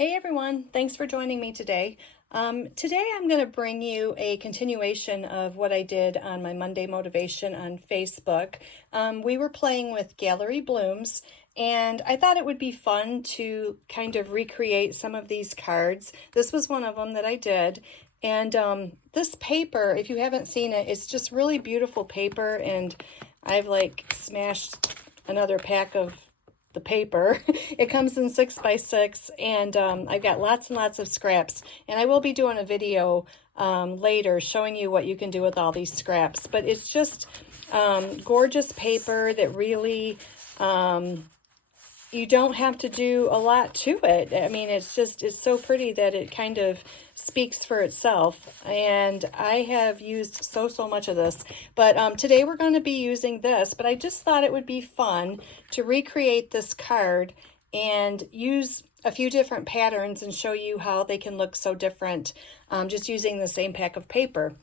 Hey everyone, thanks for joining me today. Today I'm going to bring you a continuation of what I did on my Monday Motivation on Facebook. We were playing with Gallery Blooms, and I thought it would be fun to kind of recreate some of these cards. This was one of them that I did. And this paper, if you haven't seen it, it's just really beautiful paper, and I've like smashed another pack of the paper. It comes in 6x6, and I've got lots and lots of scraps, and I will be doing a video later showing you what you can do with all these scraps. But it's just gorgeous paper that really you don't have to do a lot to it. I mean, it's so pretty that it kind of speaks for itself. And I have used so much of this. But today we're going to be using this. But I just thought it would be fun to recreate this card and use a few different patterns and show you how they can look so different just using the same pack of paper.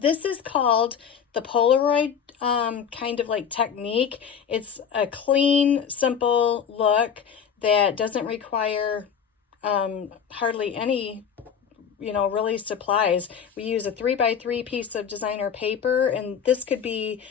This is called the Polaroid kind of like technique. It's a clean, simple look that doesn't require hardly any, really supplies. We use a 3x3 piece of designer paper, and this could be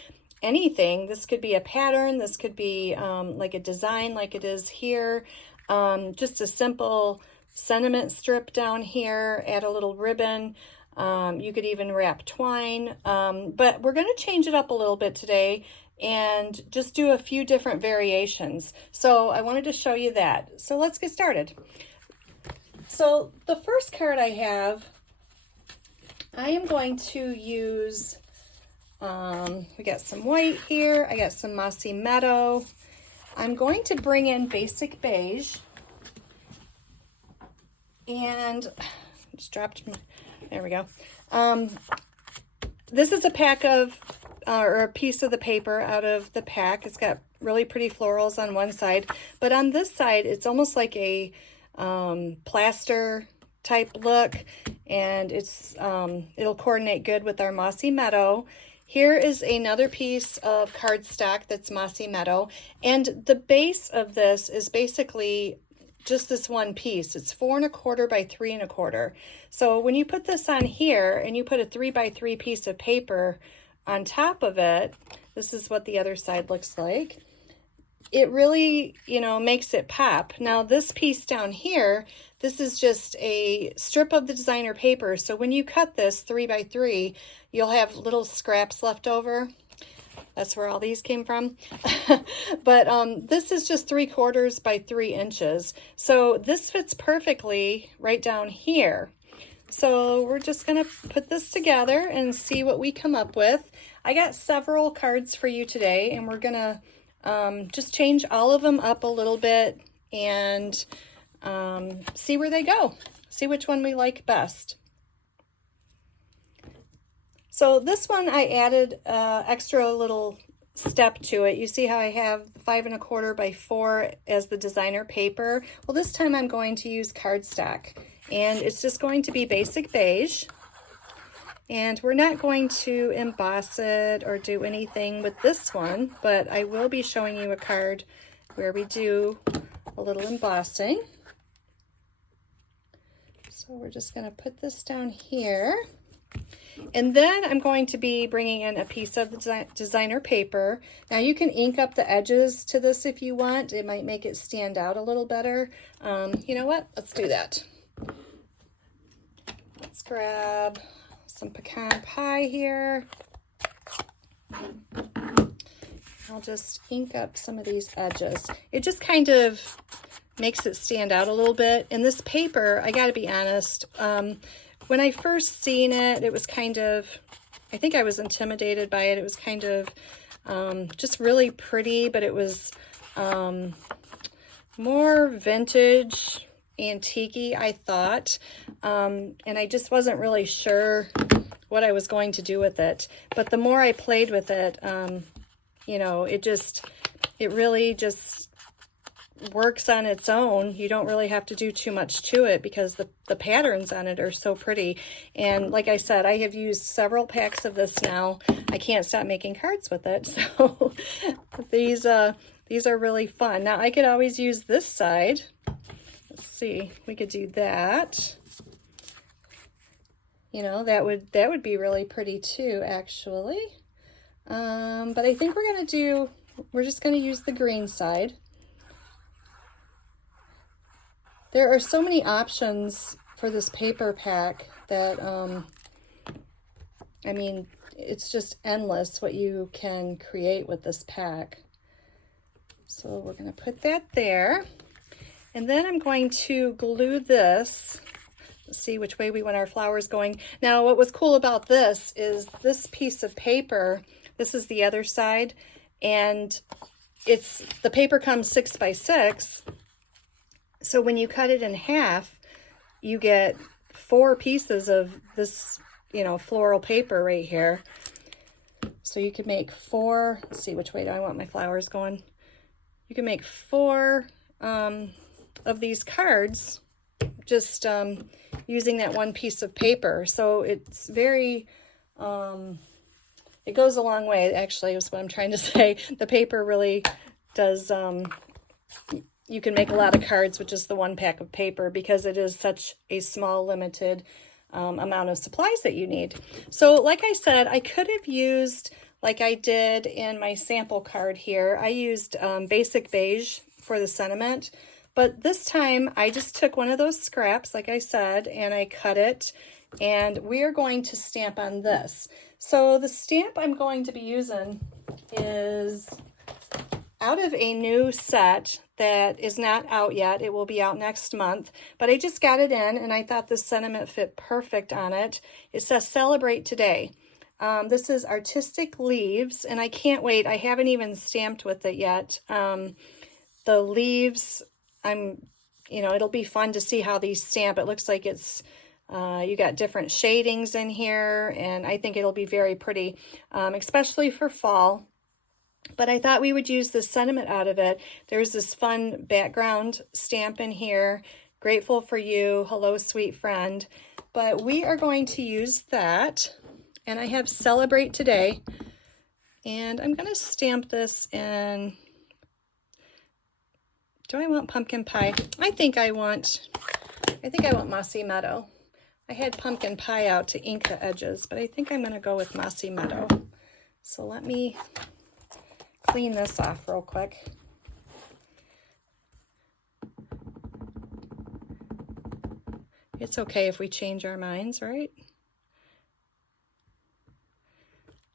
anything. This could be a pattern. This could be like a design like it is here. Just a simple sentiment strip down here, add a little ribbon. You could even wrap twine, but we're going to change it up a little bit today and just do a few different variations. So I wanted to show you that. So let's get started. So the first card I have, I am going to use, we got some white here. I got some mossy meadow. I'm going to bring in basic beige, and just dropped my, there we go. This is a pack of, or a piece of the paper out of the pack. It's got really pretty florals on one side, but on this side, it's almost like a plaster type look, and it's it'll coordinate good with our mossy meadow. Here is another piece of cardstock that's mossy meadow, and the base of this is basically just this one piece. It's 4 1/4 by 3 1/4. So when you put this on here and you put a 3x3 piece of paper on top of it, this is what the other side looks like. It really, makes it pop. Now this piece down here, this is just a strip of the designer paper. So when you cut this 3x3, you'll have little scraps left over. That's where all these came from. But this is just 3/4 by 3 inches. So this fits perfectly right down here. So we're just gonna put this together and see what we come up with. I got several cards for you today, and we're gonna just change all of them up a little bit and see where they go. See which one we like best. So this one, I added extra little step to it. You see how I have 5 1/4 by 4 as the designer paper? Well, this time I'm going to use cardstock, and it's just going to be basic beige. And we're not going to emboss it or do anything with this one, but I will be showing you a card where we do a little embossing. So we're just going to put this down here. And then I'm going to be bringing in a piece of the designer paper. Now you can ink up the edges to this if you want. It might make it stand out a little better. You know what? Let's do that. Let's grab some pecan pie here. I'll just ink up some of these edges. It just kind of makes it stand out a little bit. And this paper, I gotta be honest, when I first seen it, it was kind of, I think I was intimidated by it. It was kind of just really pretty, but it was more vintage, antique-y, I thought. And I just wasn't really sure what I was going to do with it. But the more I played with it, it really just works on its own. You don't really have to do too much to it because the patterns on it are so pretty. And like I said, I have used several packs of this now. I can't stop making cards with it. So these are really fun. Now I could always use this side let's see, we could do that. You know, that would be really pretty too, actually. But I think we're just gonna use the green side. There are so many options for this paper pack that, I mean, it's just endless what you can create with this pack. So we're going to put that there. And then I'm going to glue this. Let's see which way we want our flowers going. Now, what was cool about this is this piece of paper, this is the other side, and the paper comes 6 by 6. So when you cut it in half, you get 4 pieces of this, you know, floral paper right here. So you could make 4, let's see, which way do I want my flowers going? You can make 4 of these cards just using that one piece of paper. So it's very, it goes a long way, actually, is what I'm trying to say. The paper really does, you can make a lot of cards with just the one pack of paper because it is such a small, limited amount of supplies that you need. So like I said, I could have used, like I did in my sample card here, I used basic beige for the sentiment, but this time I just took one of those scraps, like I said, and I cut it, and we are going to stamp on this. So the stamp I'm going to be using is out of a new set that is not out yet. It will be out next month, but I just got it in and I thought this sentiment fit perfect on it. It says celebrate today. This is Artistic Leaves, and I can't wait. I haven't even stamped with it yet. The leaves, you know, it'll be fun to see how these stamp. It looks like it's, you got different shadings in here, and I think it'll be very pretty, especially for fall. But I thought we would use the sentiment out of it. There's this fun background stamp in here. Grateful for you. Hello, sweet friend. But we are going to use that. And I have celebrate today. And I'm going to stamp this in. Do I want pumpkin pie? I think I want Mossy Meadow. I had pumpkin pie out to ink the edges, but I think I'm going to go with Mossy Meadow. So let me clean this off real quick. It's okay if we change our minds, right?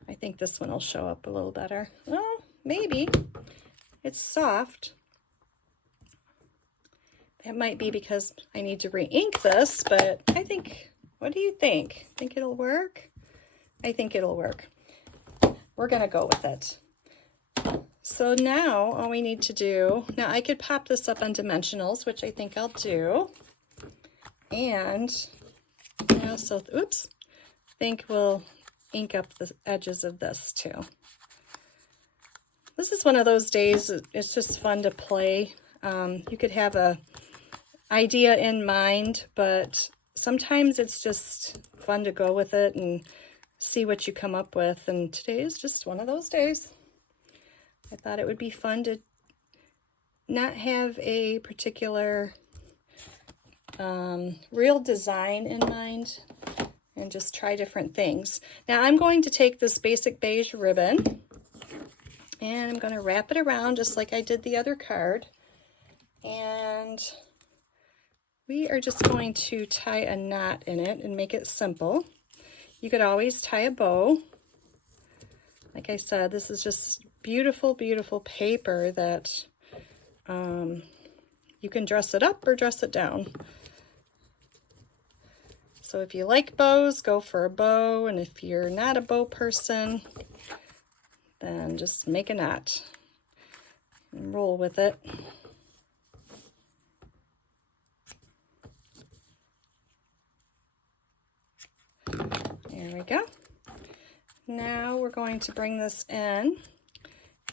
I think this one will show up a little better. Oh, maybe. It's soft. That might be because I need to re-ink this, but I think, what do you think? Think it'll work? I think it'll work. We're gonna go with it. So now all we need to do, now I could pop this up on dimensionals, which I think I'll do. And I also, think we'll ink up the edges of this too. This is one of those days, it's just fun to play. You could have a idea in mind, but sometimes it's just fun to go with it and see what you come up with. And today is just one of those days. I thought it would be fun to not have a particular real design in mind and just try different things. Now I'm going to take this basic beige ribbon and I'm going to wrap it around just like I did the other card. And we are just going to tie a knot in it and make it simple. You could always tie a bow. Like I said, this is just beautiful, beautiful paper that you can dress it up or dress it down. So if you like bows, go for a bow. And if you're not a bow person, then just make a knot and roll with it. There we go. Now we're going to bring this in,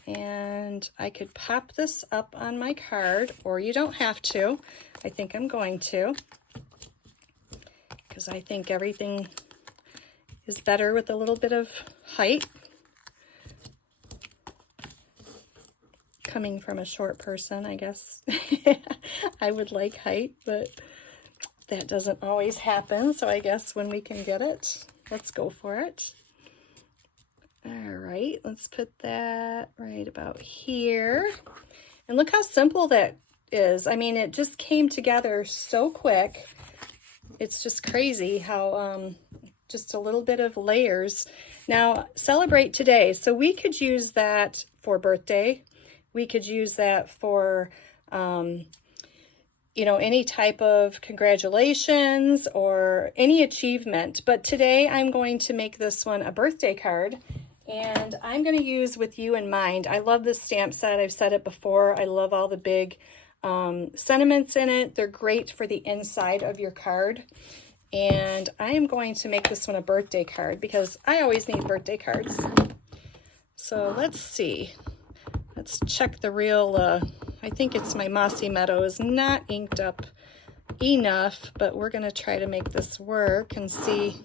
and I could pop this up on my card, or you don't have to. I think I'm going to, because I think everything is better with a little bit of height. Coming from a short person, I guess. I I would like height, but that doesn't always happen. So I guess when we can get it, let's go for it. All right, let's put that right about here. And look how simple that is. I mean, it just came together so quick. It's just crazy how just a little bit of layers. Now, celebrate today. So we could use that for birthday. We could use that for, you know, any type of congratulations or any achievement. But today I'm going to make this one a birthday card. And I'm going to use With You in Mind. I love this stamp set. I've said it before. I love all the big sentiments in it. They're great for the inside of your card. And I am going to make this one a birthday card because I always need birthday cards. So let's see. Let's check the real, I think it's my Mossy Meadow is not inked up enough, but we're going to try to make this work and see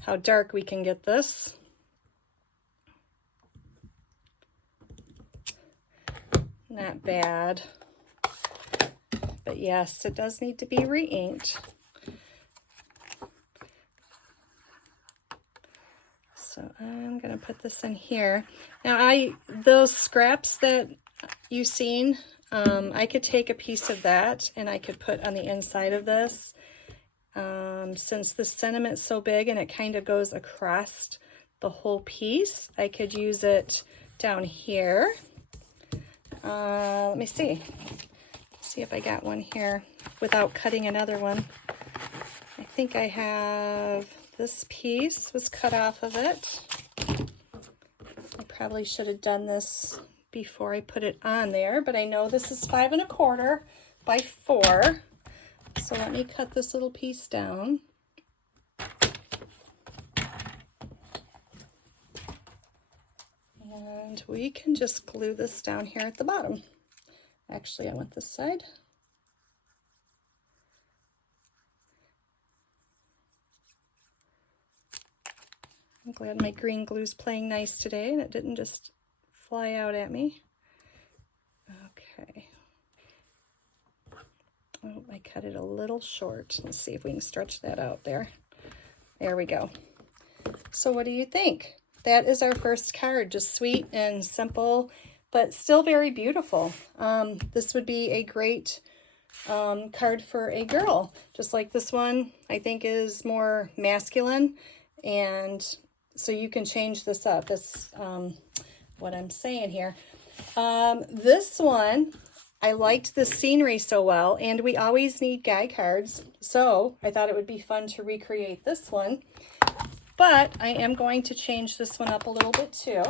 how dark we can get this. Not bad, but yes, it does need to be re-inked. So I'm going to put this in here. Now those scraps that you've seen, I could take a piece of that and I could put on the inside of this. Since the sentiment's so big and it kind of goes across the whole piece, I could use it down here. Let me see. See if I got one here without cutting another one. I think I have this piece was cut off of it. I probably should have done this before I put it on there, but I know this is 5 1/4 by 4. So let me cut this little piece down. And we can just glue this down here at the bottom. Actually, I want this side. I'm glad my green glue's playing nice today and it didn't just fly out at me. Okay. Oh, I cut it a little short. Let's see if we can stretch that out there. There we go. So what do you think? That is our first card, just sweet and simple, but still very beautiful. This would be a great card for a girl, just like this one I think is more masculine, and so you can change this up. That's what I'm saying here. This one, I liked the scenery so well, and we always need guy cards, so I thought it would be fun to recreate this one. But I am going to change this one up a little bit too.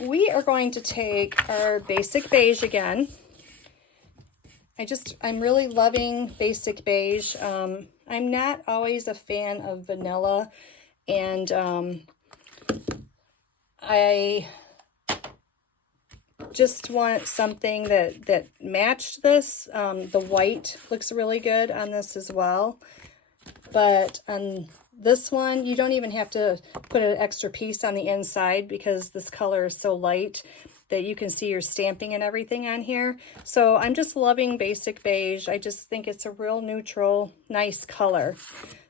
We are going to take our basic beige again. I'm really loving basic beige. I'm not always a fan of vanilla, and I just want something that matched this. The white looks really good on this as well, but on this one, you don't even have to put an extra piece on the inside because this color is so light that you can see your stamping and everything on here. So I'm just loving basic beige. I just think it's a real neutral, nice color.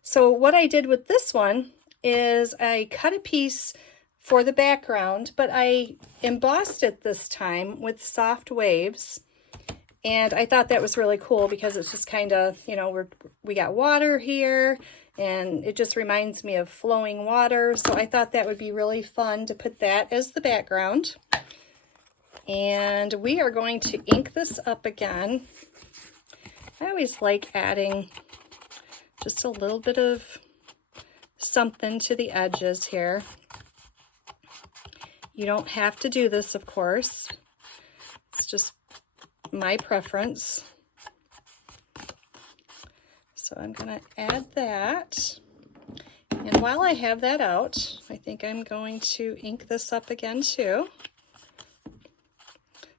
So what I did with this one is I cut a piece for the background, but I embossed it this time with soft waves. And I thought that was really cool because it's just kind of, you know, we got water here, and it just reminds me of flowing water. So I thought that would be really fun to put that as the background. And we are going to ink this up again. I always like adding just a little bit of something to the edges here. You don't have to do this, of course. It's just my preference. So I'm going to add that. And while I have that out, I think I'm going to ink this up again too.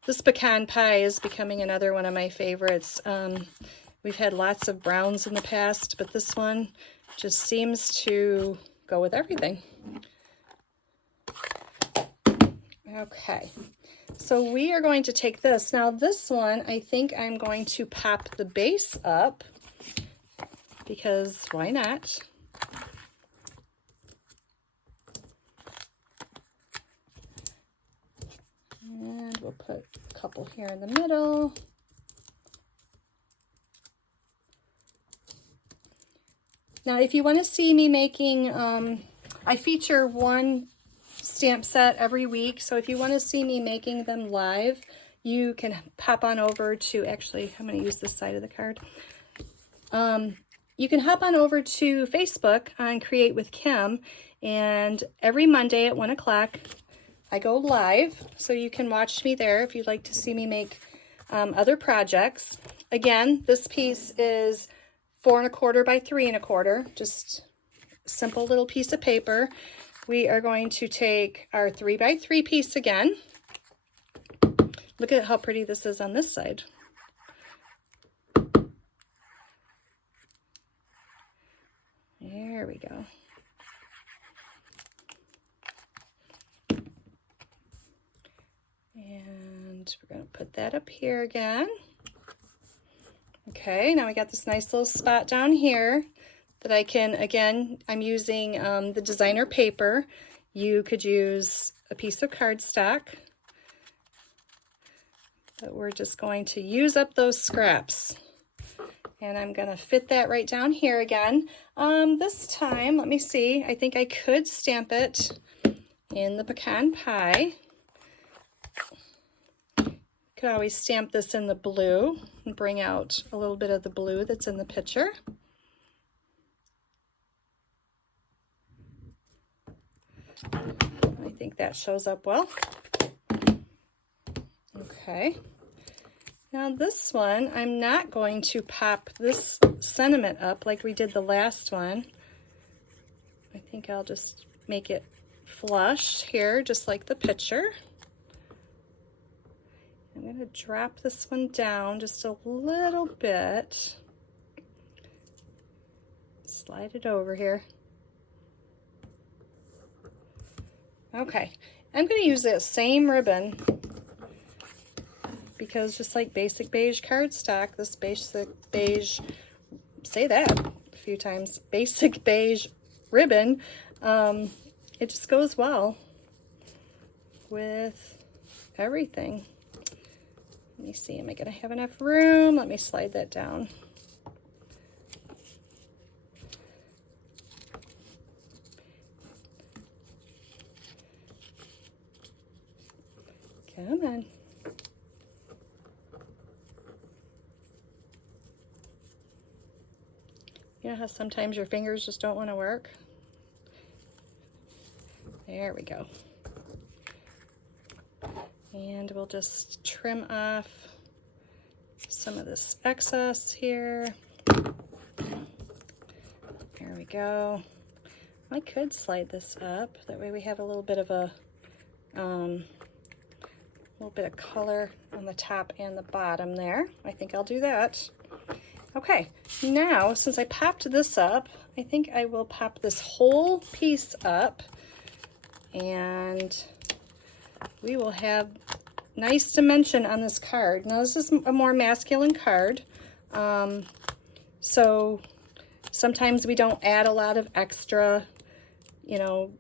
This pecan pie is becoming another one of my favorites. We've had lots of browns in the past, but this one just seems to go with everything. Okay, So we are going to take this. Now this one, I think I'm going to pop the base up because why not? And we'll put a couple here in the middle. Now, if you want to see me making, I feature one stamp set every week. So if you want to see me making them live, you can pop on over to, actually, I'm going to use this side of the card. You can hop on over to Facebook on Create with Kim, and every Monday at 1 o'clock, I go live. So you can watch me there if you'd like to see me make other projects. Again, this piece is 4 1/4 by 3 1/4, just a simple little piece of paper. We are going to take our 3 by 3 piece again. Look at how pretty this is on this side. There we go. And we're going to put that up here again. Okay, now we got this nice little spot down here that I can, again, I'm using the designer paper. You could use a piece of cardstock, but we're just going to use up those scraps. And I'm going to fit that right down here again. This time, let me see, I think I could stamp it in the pecan pie. Could always stamp this in the blue and bring out a little bit of the blue that's in the picture. I think that shows up well. Okay. Now this one, I'm not going to pop this sentiment up like we did the last one. I think I'll just make it flush here, just like the picture. I'm going to drop this one down just a little bit. Slide it over here. Okay, I'm going to use that same ribbon because just like basic beige cardstock, this basic beige, say that a few times, basic beige ribbon, it just goes well with everything. Let me see, am I going to have enough room? Let me slide that down. Come on. You know how sometimes your fingers just don't want to work? There we go. And we'll just trim off some of this excess here. There we go. I could slide this up. That way we have a little bit of a color on the top and the bottom there. I think I'll do that. Okay, now since I popped this up, I think I will pop this whole piece up, and we will have nice dimension on this card. Now this is a more masculine card, so sometimes we don't add a lot of extra, you know,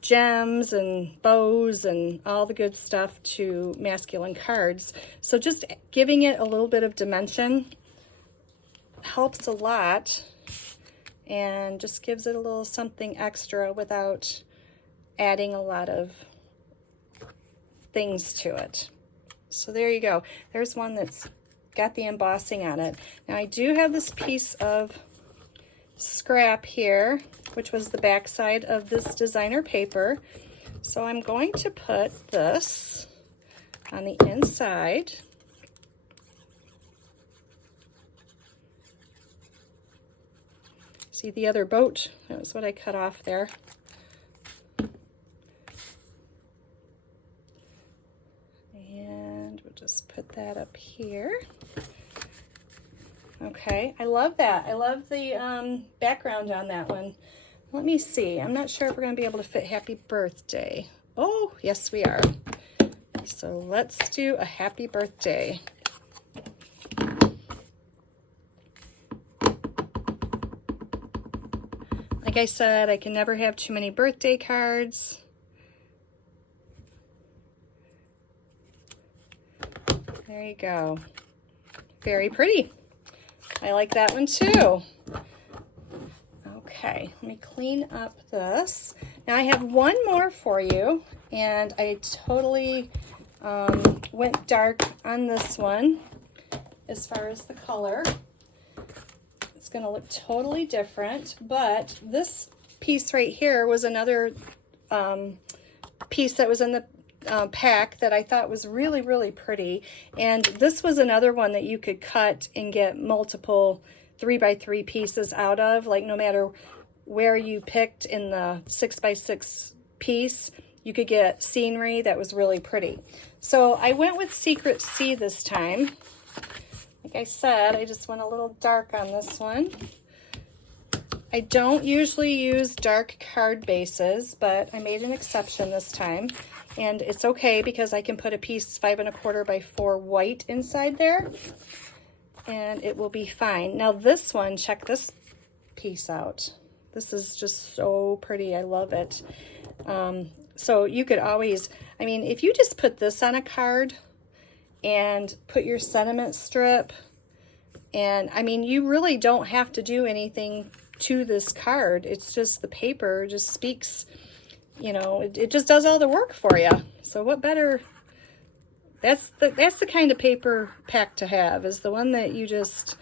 gems and bows and all the good stuff to masculine cards. So just giving it a little bit of dimension helps a lot and just gives it a little something extra without adding a lot of things to it. So there you go. There's one that's got the embossing on it. Now I do have this piece of scrap here, which was the back side of this designer paper. So I'm going to put this on the inside. See the other boat? That was what I cut off there. And we'll just put that up here. Okay, I love that. I love the background on that one. Let me see. I'm not sure if we're going to be able to fit happy birthday. Oh, yes we are. So let's do a happy birthday. Like I said, I can never have too many birthday cards. There you go. Very pretty. I like that one too. Okay, let me clean up this. Now I have one more for you, and I totally went dark on this one as far as the color. It's going to look totally different, but this piece right here was another piece that was in the pack that I thought was really, really pretty. And this was another one that you could cut and get multiple 3x3 pieces out of. Like no matter where you picked in the 6x6 piece, you could get scenery that was really pretty. So I went with Secret Sea this time. Like I said, I just went a little dark on this one. I don't usually use dark card bases, but I made an exception this time. And it's okay because I can put a piece 5 1/4 by 4 white inside there, and it will be fine. Now this one, check this piece out. This is just so pretty. I love it. So you could always, I mean, if you just put this on a card and put your sentiment strip, and I mean, you really don't have to do anything to this card. It's just the paper just speaks, you know, it just does all the work for you. So what better, that's the kind of paper pack to have, is the one that you just,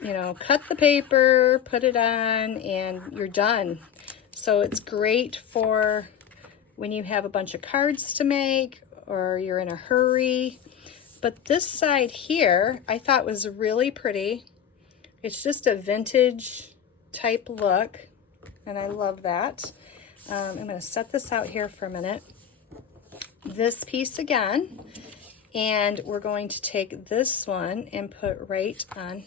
you know, cut the paper, put it on, and you're done. So it's great for when you have a bunch of cards to make or you're in a hurry. But this side here I thought was really pretty. It's just a vintage type look, and I love that. I'm going to set this out here for a minute. This piece again, and we're going to take this one and put right on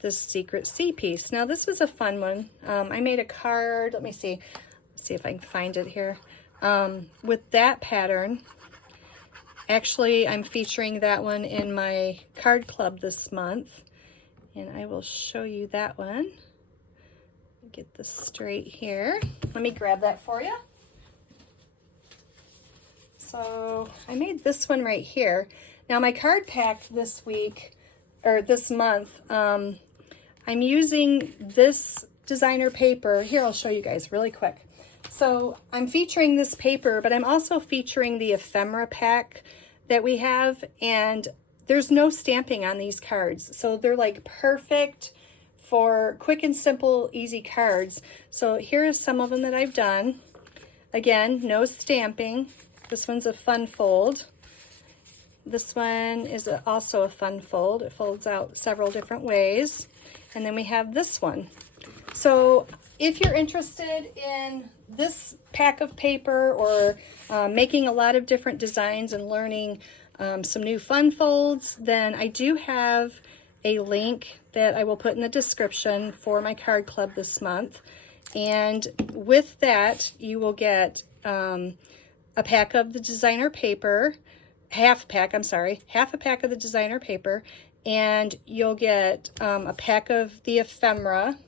this Secret Sea piece. Now this was a fun one. I made a card. Let me see. Let's see if I can find it here. With that pattern. Actually, I'm featuring that one in my card club this month, and I will show you that one. Get this straight here. Let me grab that for you. So I made this one right here. Now my card pack this week, or this month, I'm using this designer paper. Here, I'll show you guys really quick. So I'm featuring this paper, but I'm also featuring the ephemera pack that we have, and there's no stamping on these cards. So they're like perfect for quick and simple, easy cards. So here are some of them that I've done. Again, no stamping. This one's a fun fold. This one is also a fun fold. It folds out several different ways. And then we have this one. So if you're interested in this pack of paper, or making a lot of different designs and learning some new fun folds, then I do have a link that I will put in the description for my card club this month. And with that, you will get a pack of the designer paper, half a pack of the designer paper, and you'll get a pack of the ephemera.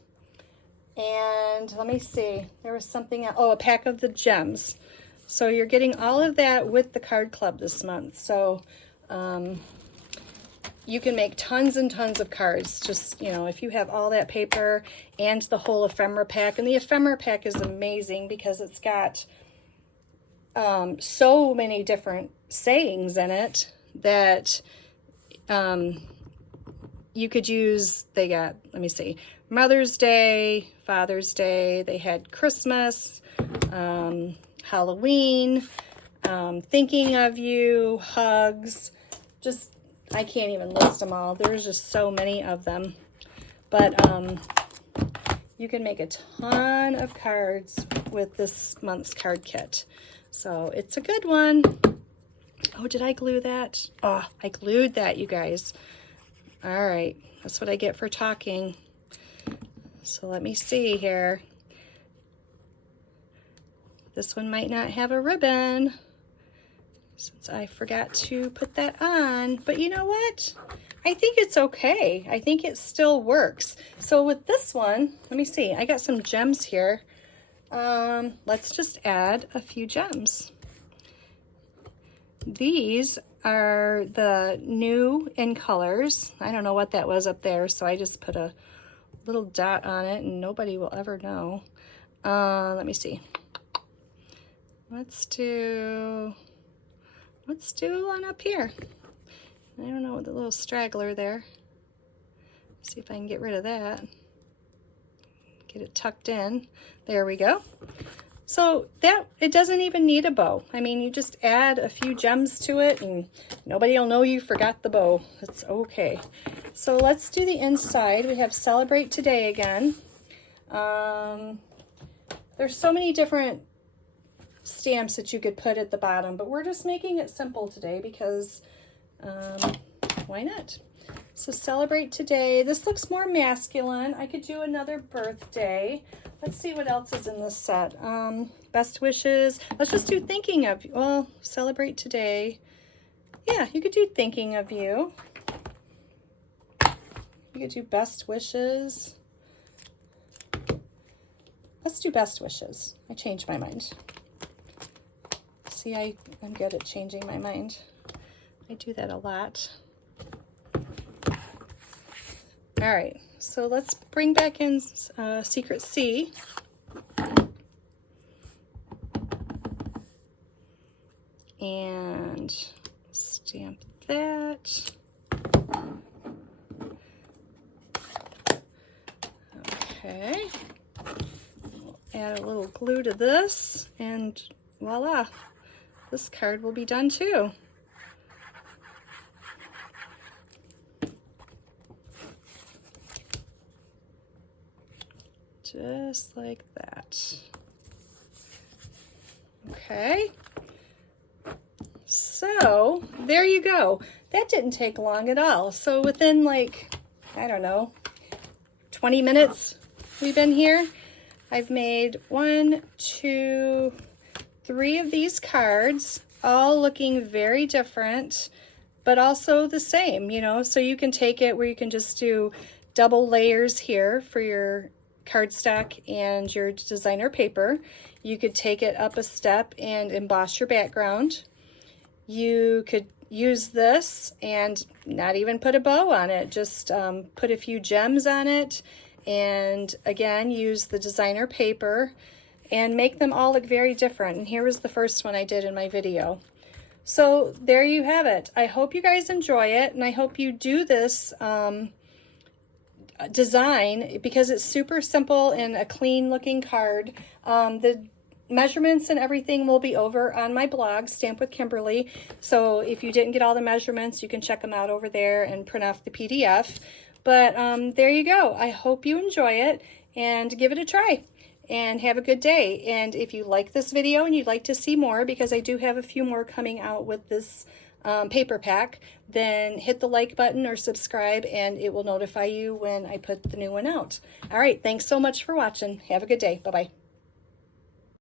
And let me see, there was something else. Oh, a pack of the gems. So you're getting all of that with the card club this month. So you can make tons and tons of cards. Just, you know, if you have all that paper and the whole ephemera pack. And the ephemera pack is amazing because it's got so many different sayings in it that you could use. They got, let me see, Mother's Day, Father's Day, they had Christmas, Halloween, thinking of you, hugs, just, I can't even list them all. There's just so many of them. But you can make a ton of cards with this month's card kit. So it's a good one. Oh, did I glue that? Oh, I glued that, you guys. All right, that's what I get for talking. So let me see here. This one might not have a ribbon. since I forgot to put that on. But you know what? I think it's okay. I think it still works. So with this one, let me see. I got some gems here. Let's just add a few gems. These are the new in colors. I don't know what that was up there, so I just put a little dot on it and nobody will ever know. Let me see. Let's do one up here. I don't know, the little straggler there. See if I can get rid of that. Get it tucked in. There we go. So that, it doesn't even need a bow. I mean, you just add a few gems to it and nobody will know you forgot the bow. It's okay. So let's do the inside. We have Celebrate Today again. There's so many different stamps that you could put at the bottom, but we're just making it simple today because why not? So Celebrate Today. This looks more masculine. I could do another birthday. Let's see what else is in this set. Best wishes. Let's just do thinking of you. Well, Celebrate Today. Yeah, you could do thinking of you. You could do best wishes. Let's do best wishes. I changed my mind. See, I'm good at changing my mind. I do that a lot. All right, so let's bring back in Secret C. And stamp that. Okay. We'll add a little glue to this and voila, this card will be done too. Just like that. Okay. So there you go. That didn't take long at all. So within like, I don't know, 20 minutes we've been here. I've made 1, 2, 3 of these cards, all looking very different, but also the same, you know, so you can take it where you can just do double layers here for your cardstock and your designer paper. You could take it up a step and emboss your background. You could use this and not even put a bow on it, just put a few gems on it, and again use the designer paper and make them all look very different. And here was the first one I did in my video. So there you have it. I hope you guys enjoy it, and I hope you do this design because it's super simple and a clean looking card. The measurements and everything will be over on my blog, Stamp with Kimberly. So if you didn't get all the measurements, you can check them out over there and print off the PDF. But there you go. I hope you enjoy it and give it a try. And have a good day. And if you like this video and you'd like to see more, because I do have a few more coming out with this paper pack, then hit the like button or subscribe and it will notify you when I put the new one out. All right, thanks so much for watching. Have a good day. Bye-bye.